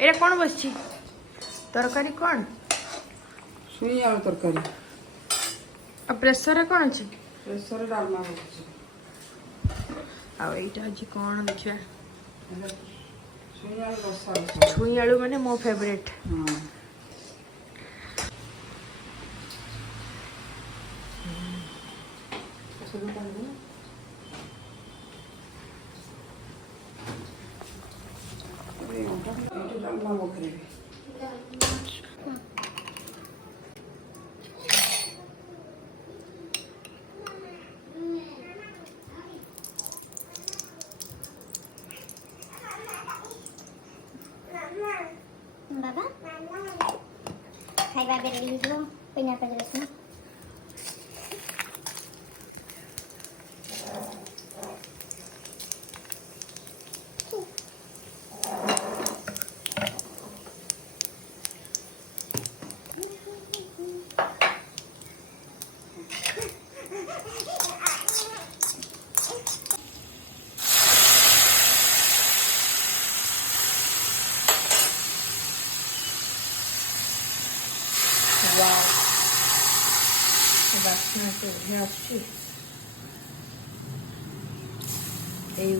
एटा कौन बस तरकारी कौन छुई आलू तरकारी आ प्रेसर कौन अच्छी प्रेसर डालमा आईटा आज कौन देखिए छुई आलू रसा छुई आलू माने मो फेवरेट हाँ डालमा बकरी बाबा खाଇବା ବେଲି ହେଇଯିବ ବିନା ପିଆଜ ରସୁଣ वाह बास्ना तो बढ़िया अच्छी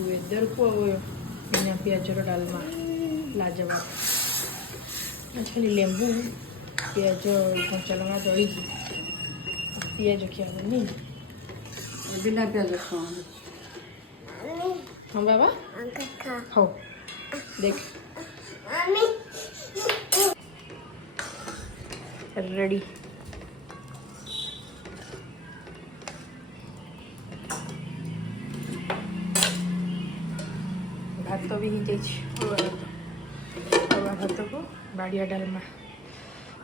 वेदर को बिना पियाजर डालमा लाजवाब खाली लेंबू पियाज कंचा लगा दड़ी पियाज क्या नहीं बिना प्याज हाँ बाबा हो देख रेडी भात भी हो जाए भात को बाड़िया डालमा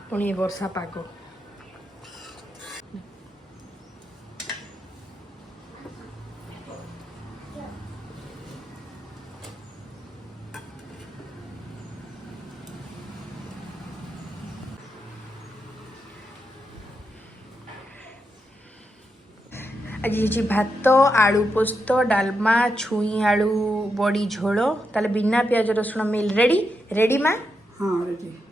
पुणी वर्षा पाग आज भात आलू पोस्त डालमा छुई आलू बड़ी झोल ताले बिना पियाज रसुण मिल रेडी रेडी माँ हाँ रेडी